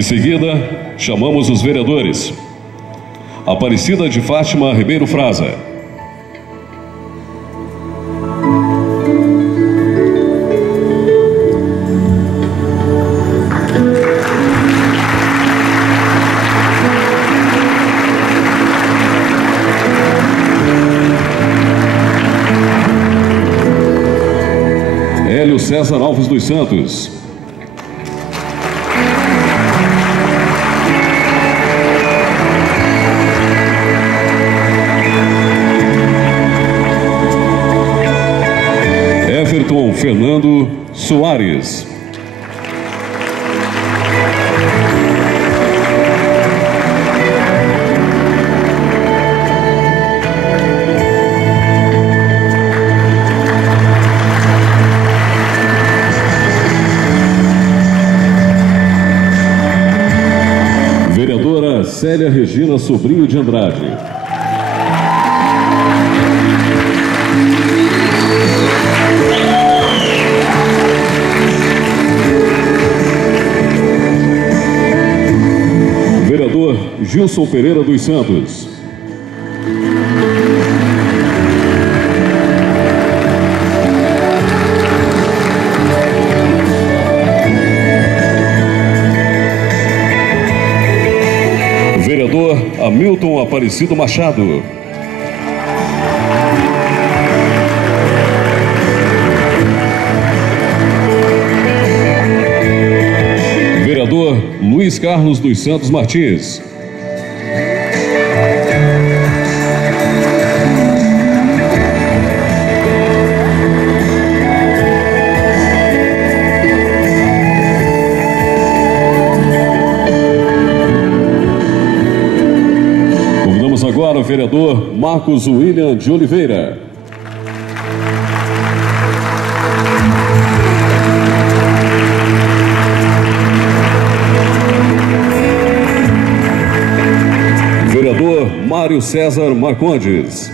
Em seguida, chamamos os vereadores. Aparecida de Fátima Ribeiro Fraza. Hélio César Alves dos Santos. Everton Fernando Soares. Vereadora Célia Regina Sobrinho de Andrade. Vereador Gilson Pereira dos Santos. Vereador Hamilton Aparecido Machado. Vereador Luiz Carlos dos Santos Martins. Convidamos agora o vereador Marcos William de Oliveira. Vereador Mário César Marcondes.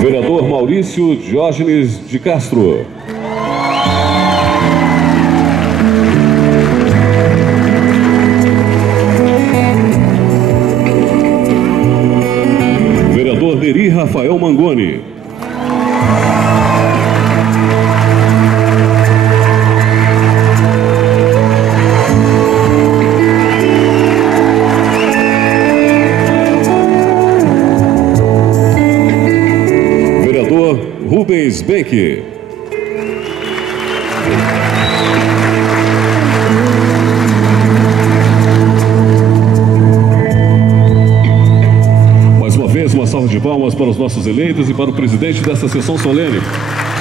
Vereador Maurício Diógenes de Castro. Vereador Neri Rafael Mangoni. Vereador Rubens Beck. Uma salva de palmas para os nossos eleitos e para o presidente desta sessão solene,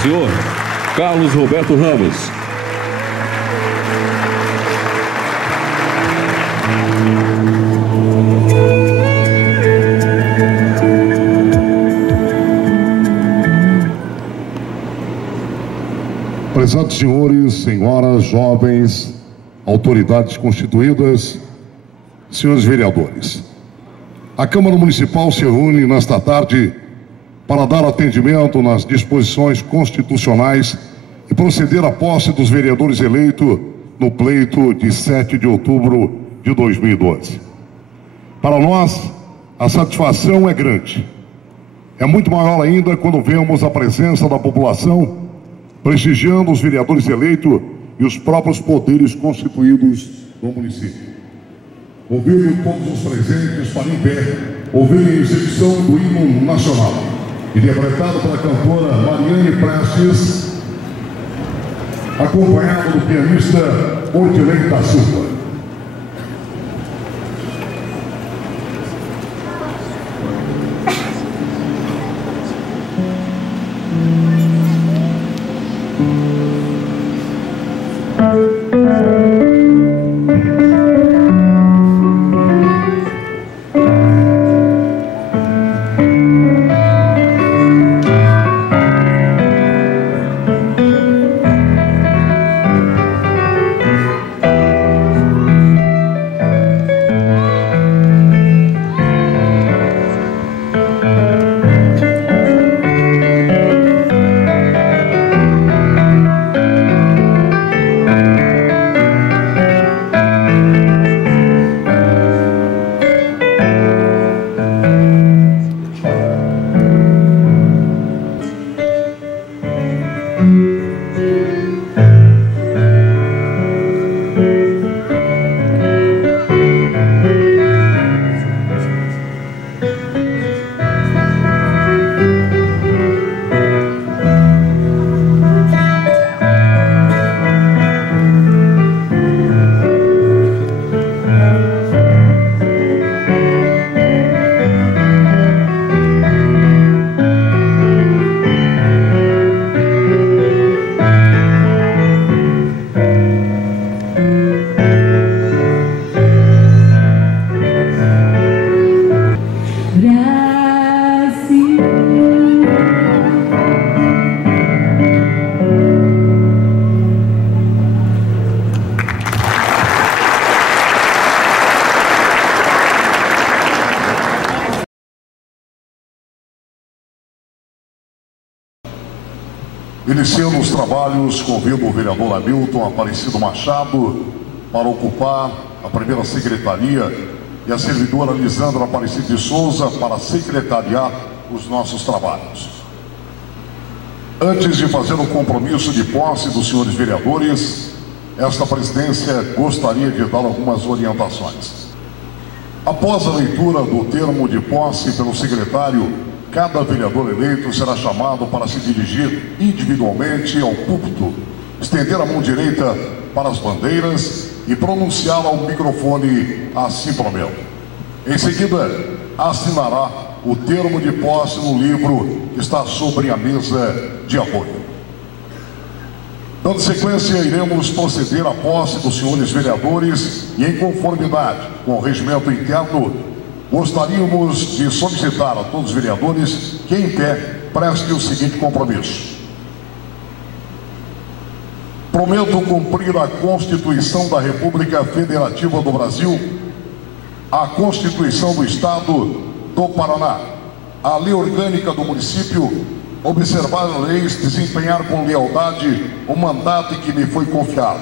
senhor Carlos Roberto Ramos. Prezados senhores, senhoras, jovens, autoridades constituídas, senhores vereadores. A Câmara Municipal se reúne nesta tarde para dar atendimento nas disposições constitucionais e proceder à posse dos vereadores eleitos no pleito de 7 de outubro de 2012. Para nós, a satisfação é grande. É muito maior ainda quando vemos a presença da população prestigiando os vereadores eleitos e os próprios poderes constituídos no município. Convido todos os presentes para em pé ouvir a execução do hino nacional, interpretado pela cantora Mariane Prestes, acompanhado do pianista Ortilei da Silva. Iniciando os trabalhos, convido o vereador Hamilton Aparecido Machado para ocupar a primeira secretaria e a servidora Lisandra Aparecido de Souza para secretariar os nossos trabalhos. Antes de fazer o compromisso de posse dos senhores vereadores, esta presidência gostaria de dar algumas orientações. Após a leitura do termo de posse pelo secretário, cada vereador eleito será chamado para se dirigir individualmente ao púlpito, estender a mão direita para as bandeiras e pronunciar ao microfone assim prometo. Em seguida, assinará o termo de posse no livro que está sobre a mesa de apoio. Dando sequência, iremos proceder à posse dos senhores vereadores e, em conformidade com o regimento interno, gostaríamos de solicitar a todos os vereadores que, em pé, prestem o seguinte compromisso. Prometo cumprir a Constituição da República Federativa do Brasil, a Constituição do Estado do Paraná, a Lei Orgânica do Município, observar as leis, desempenhar com lealdade o mandato que me foi confiado,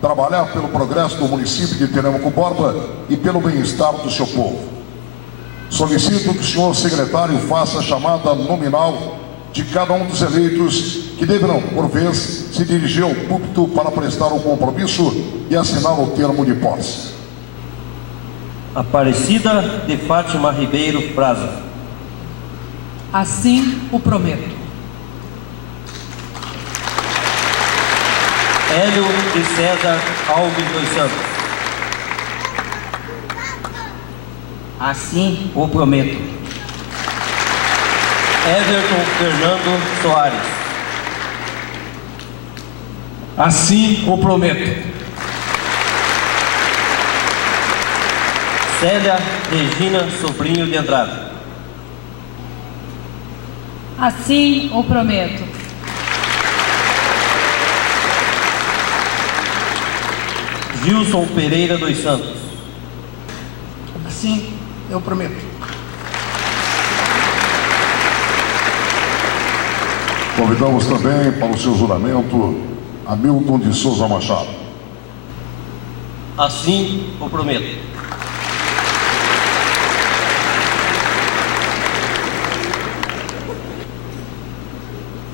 trabalhar pelo progresso do município de Telêmaco Borba e pelo bem-estar do seu povo. Solicito que o senhor secretário faça a chamada nominal de cada um dos eleitos que deverão, por vez, se dirigir ao púlpito para prestar o compromisso e assinar o termo de posse. Aparecida de Fátima Ribeiro Fraza. Assim o prometo. Hélio de César Alves dos Santos. Assim o prometo. Everton Fernando Soares. Assim o prometo. Célia Regina Sobrinho de Andrade. Assim o prometo. Gilson Pereira dos Santos. Assim eu prometo. Convidamos também para o seu juramento Hamilton de Souza Machado. Assim o prometo.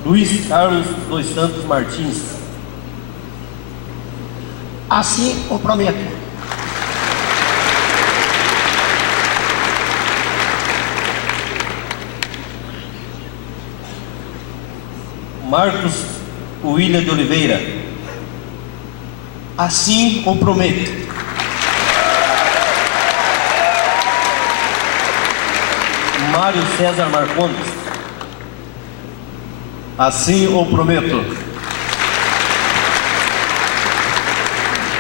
Luiz Carlos dos Santos Martins. Assim o prometo. Marcos William de Oliveira. Assim o prometo. Mário César Marcondes. Assim o prometo.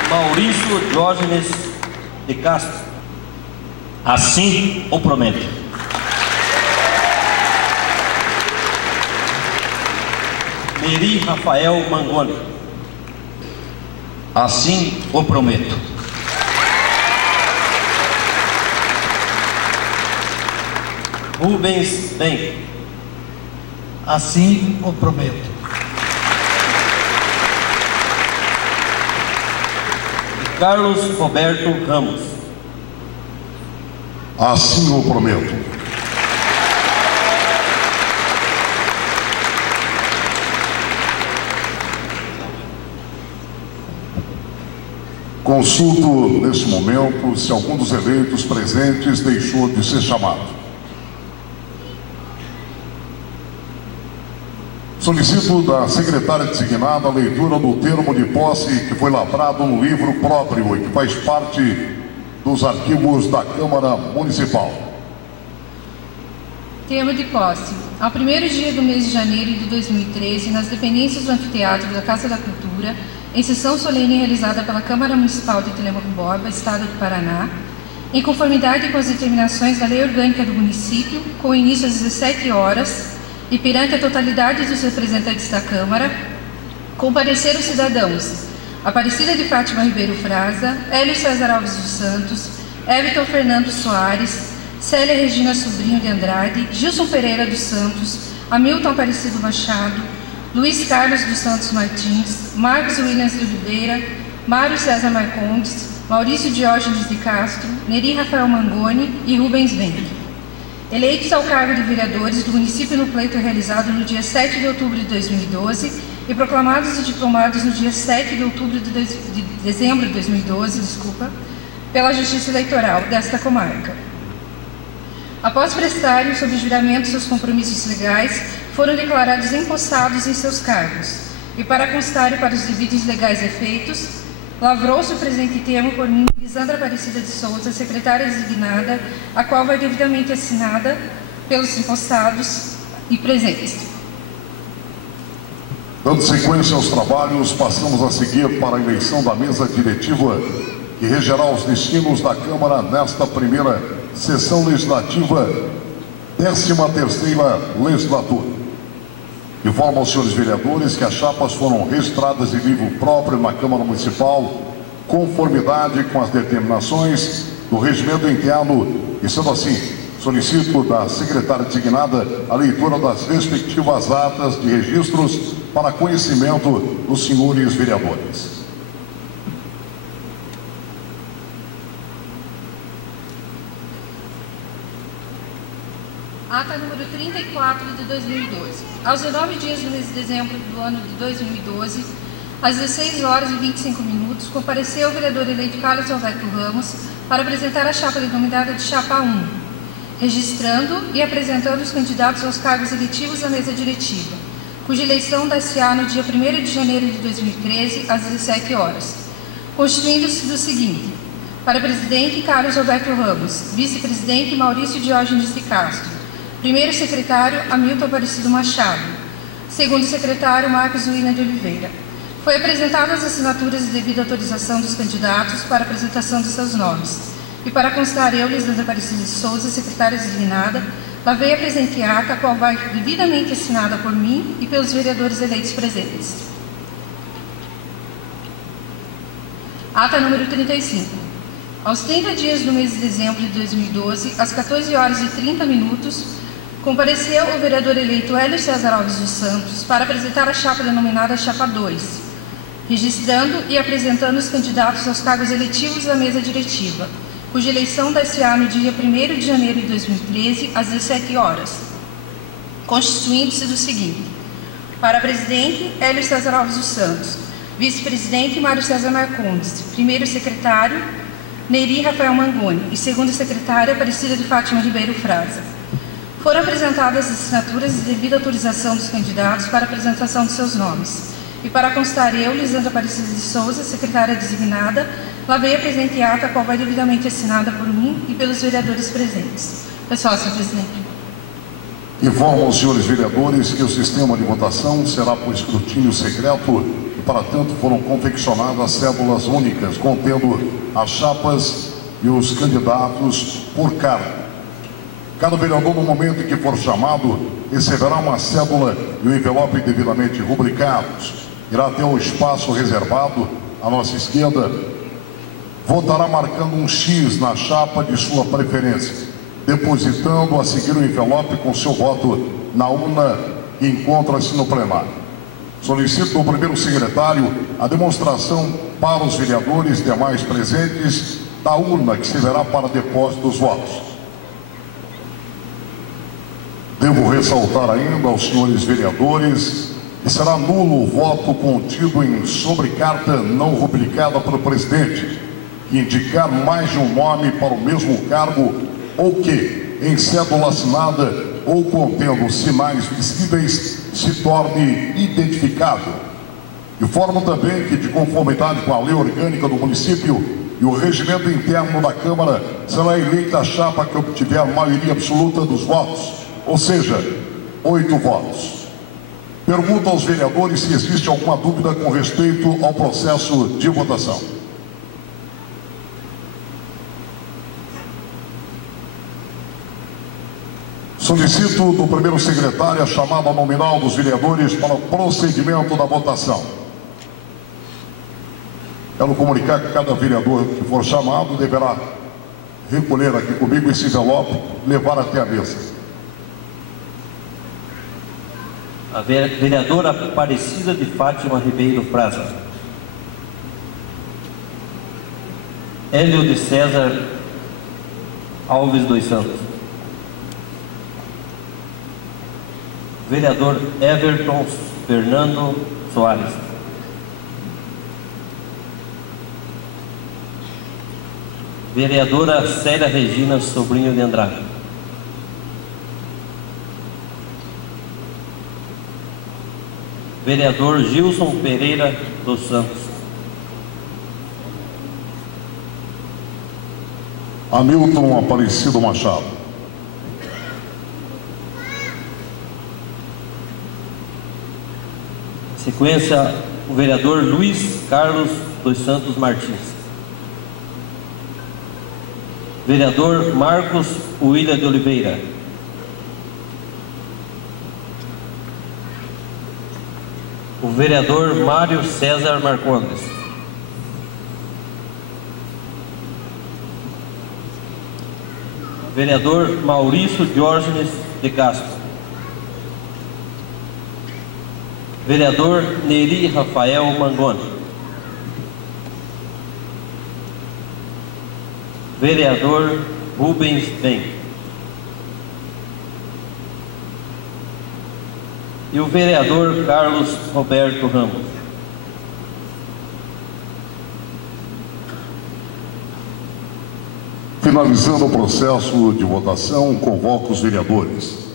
Maurício Diógenes de Castro. Assim o prometo. Meri Rafael Mangoni. Assim o prometo. Rubens Bem. Assim o prometo. Carlos Roberto Ramos. Assim o prometo. Consulto, neste momento, se algum dos eleitos presentes deixou de ser chamado. Solicito da secretária designada a leitura do termo de posse que foi lavrado no livro próprio e que faz parte dos arquivos da Câmara Municipal. Termo de posse. Ao primeiro dia do mês de janeiro de 2013, nas dependências do Anfiteatro da Casa da Cultura, em sessão solene realizada pela Câmara Municipal de Telêmaco Borba, Estado do Paraná, em conformidade com as determinações da Lei Orgânica do Município, com início às 17 horas, e perante a totalidade dos representantes da Câmara, compareceram os cidadãos Aparecida de Fátima Ribeiro Fraza, Hélio César Alves dos Santos, Everton Fernando Soares, Célia Regina Sobrinho de Andrade, Gilson Pereira dos Santos, Hamilton Aparecido Machado, Luiz Carlos dos Santos Martins, Marcos Williams de Oliveira, Mário César Marcondes, Maurício Diógenes de Castro, Neri Rafael Mangoni e Rubens Wenck. Eleitos ao cargo de vereadores do município no pleito realizado no dia 7 de outubro de 2012 e proclamados e diplomados no dia 7 de dezembro de 2012, pela Justiça Eleitoral desta comarca. Após prestarem sob juramento seus compromissos legais, foram declarados empossados em seus cargos. E para constar e para os devidos legais efeitos, lavrou-se o presente termo por mim, Lisandra Aparecida de Souza, secretária designada, a qual vai devidamente assinada pelos empossados e presentes. Dando sequência aos trabalhos, passamos a seguir para a eleição da mesa diretiva que regerá os destinos da Câmara nesta primeira sessão legislativa, 13ª legislatura. Informo aos senhores vereadores que as chapas foram registradas em livro próprio na Câmara Municipal, conformidade com as determinações do regimento interno, e sendo assim, solicito da secretária designada a leitura das respectivas atas de registros para conhecimento dos senhores vereadores. Ata número 34 de 2012. Aos 19 dias do mês de dezembro do ano de 2012, às 16 horas e 25 minutos, compareceu o vereador eleito Carlos Alberto Ramos para apresentar a chapa denominada de Chapa 1, registrando e apresentando os candidatos aos cargos eletivos da mesa diretiva, cuja eleição dar-se-á no dia 1º de janeiro de 2013, às 17 horas, constituindo-se do seguinte: para presidente, Carlos Alberto Ramos; vice-presidente, Maurício Diógenes de Castro; primeiro secretário, Hamilton Aparecido Machado; segundo secretário, Marcos Williams de Oliveira. Foi apresentadas as assinaturas de devida autorização dos candidatos para apresentação de seus nomes. E para constar, eu, Lisandra Aparecida de Souza, secretária designada, lavei a presente ata, a qual vai devidamente assinada por mim e pelos vereadores eleitos presentes. Ata número 35. Aos 30 dias do mês de dezembro de 2012, às 14 horas e 30 minutos, compareceu o vereador eleito Hélio César Alves dos Santos para apresentar a chapa denominada Chapa 2, registrando e apresentando os candidatos aos cargos eletivos da mesa diretiva, cuja eleição dar-se-á no dia 1º de janeiro de 2013, às 17 horas, constituindo-se do seguinte: para presidente, Hélio César Alves dos Santos; vice-presidente, Mário César Marcondes; primeiro secretário, Neri Rafael Mangoni; e segundo secretária, Aparecida de Fátima Ribeiro Fraza. Foram apresentadas as assinaturas de devida autorização dos candidatos para apresentação de seus nomes. E para constar, eu, Lisandra Aparecida de Souza, secretária designada, lavei a presente ata, a qual vai devidamente assinada por mim e pelos vereadores presentes. Pessoal, senhor presidente. Informo aos senhores vereadores que o sistema de votação será por escrutínio secreto e, para tanto, foram confeccionadas cédulas únicas contendo as chapas e os candidatos por cargo. Cada vereador, no momento em que for chamado, receberá uma cédula e um envelope devidamente rubricados. Irá até o espaço reservado à nossa esquerda. Votará marcando um X na chapa de sua preferência, depositando a seguir o envelope com seu voto na urna que encontra-se no plenário. Solicito do primeiro secretário a demonstração para os vereadores demais presentes da urna que servirá para depósito dos votos. Devo ressaltar ainda aos senhores vereadores que será nulo o voto contido em sobrecarta não rubricada pelo presidente, que indicar mais de um nome para o mesmo cargo ou que, em cédula assinada ou contendo sinais visíveis, se torne identificável. Informo também que, de conformidade com a lei orgânica do município e o regimento interno da Câmara, será eleita a chapa que obtiver a maioria absoluta dos votos, ou seja, 8 votos. Pergunto aos vereadores se existe alguma dúvida com respeito ao processo de votação. Solicito do primeiro secretário a chamada nominal dos vereadores para o procedimento da votação. Quero comunicar que cada vereador que for chamado deverá recolher aqui comigo esse envelope e levar até a mesa. A vereadora Aparecida de Fátima Ribeiro Fraza. Hélio de César Alves dos Santos. Vereador Everton Fernando Soares. Vereadora Célia Regina Sobrinho de Andrade. Vereador Gilson Pereira dos Santos. Hamilton Aparecido Machado. Sequência, o vereador Luiz Carlos dos Santos Martins. Vereador Marcos William de Oliveira. O vereador Mário César Marcondes. Vereador Maurício Diógenes de Castro. Vereador Neri Rafael Mangoni. Vereador Rubens Ben. E o vereador Carlos Roberto Ramos. Finalizando o processo de votação, convoco os vereadores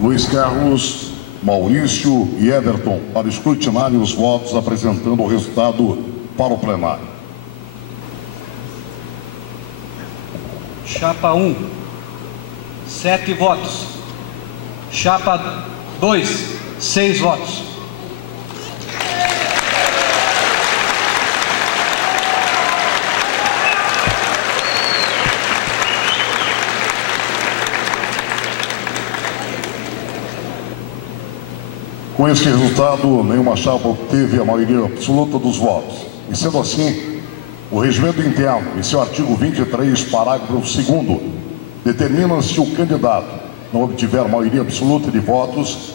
Luiz Carlos, Maurício e Everton para escrutinarem os votos, apresentando o resultado para o plenário. Chapa 1, 7 votos. Chapa 2, 6 votos. Com este resultado, nenhuma chapa obteve a maioria absoluta dos votos. E sendo assim, o regimento interno, em seu artigo 23, parágrafo 2º, determina se o candidato não obtiver a maioria absoluta de votos,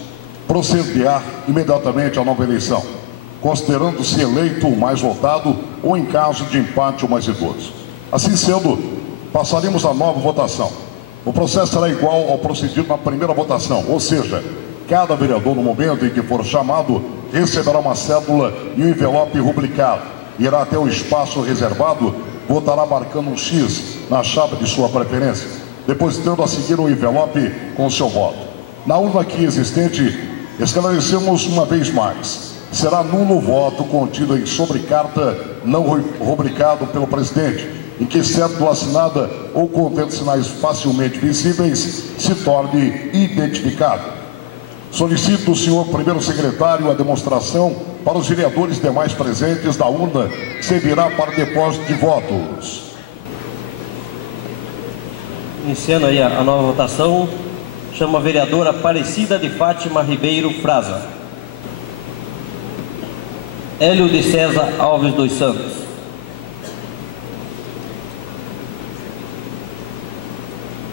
procederá imediatamente à nova eleição, considerando-se eleito o mais votado ou em caso de empate o mais idoso. Assim sendo, passaremos à nova votação. O processo será igual ao procedido na primeira votação, ou seja, cada vereador, no momento em que for chamado, receberá uma cédula e um envelope rubricado. Irá até o espaço reservado, votará marcando um X na chapa de sua preferência, depositando a seguir o envelope com o seu voto. Na urna aqui existente, esclarecemos uma vez mais: será nulo o voto contido em sobrecarta não rubricado pelo presidente, em que cédula assinada ou contendo sinais facilmente visíveis se torne identificável. Solicito o senhor primeiro secretário a demonstração para os vereadores demais presentes da urna, que servirá para depósito de votos. Iniciando aí a nova votação, chama a vereadora Aparecida de Fátima Ribeiro Fraza. Hélio de César Alves dos Santos.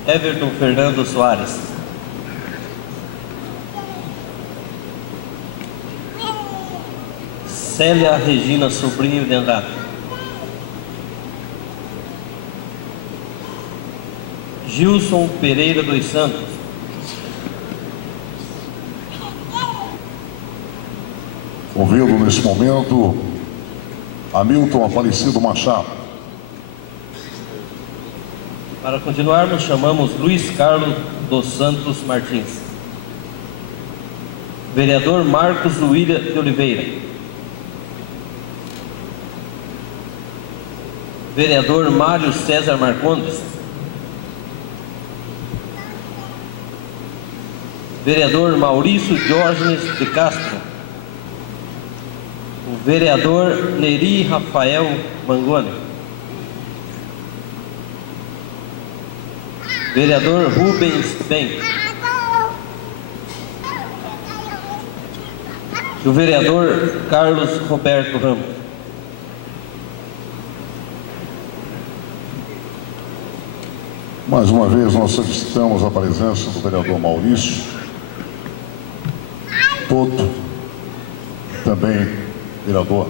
Everton Fernando Soares. Célia Regina Sobrinho de Andrade. Gilson Pereira dos Santos. Ouvindo nesse momento Hamilton Aparecido Machado. Para continuarmos, chamamos Luiz Carlos dos Santos Martins. Vereador Marcos William de Oliveira. Vereador Mário César Marcondes. Vereador Maurício Diógenes de Castro. O vereador Neri Rafael Mangoni. Vereador Rubens Ben. E o vereador Carlos Roberto Ramos. Mais uma vez, nós solicitamos a presença do vereador Maurício. Toto, também vereador,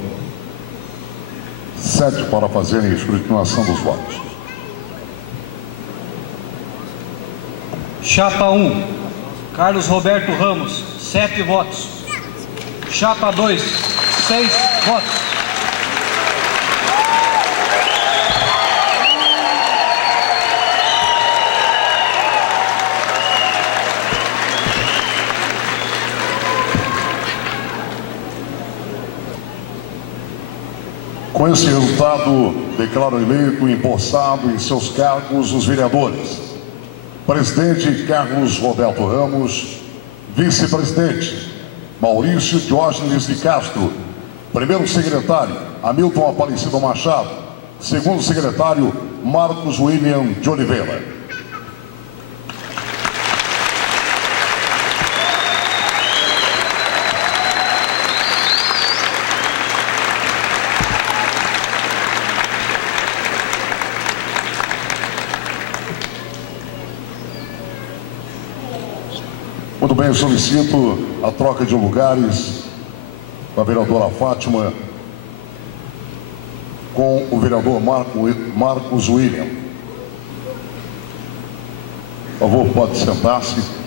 cede para fazerem a escrutinação dos votos. Chapa 1, Carlos Roberto Ramos, 7 votos. Chapa 2, 6 votos. Com esse resultado, declaro eleito e empossado em seus cargos os vereadores: presidente Carlos Roberto Ramos, vice-presidente Maurício Diógenes de Castro, primeiro secretário Hamilton Aparecido Machado, segundo secretário Marcos William de Oliveira. Muito bem, eu solicito a troca de lugares da vereadora Fátima com o vereador Marcos William. Por favor, pode sentar-se.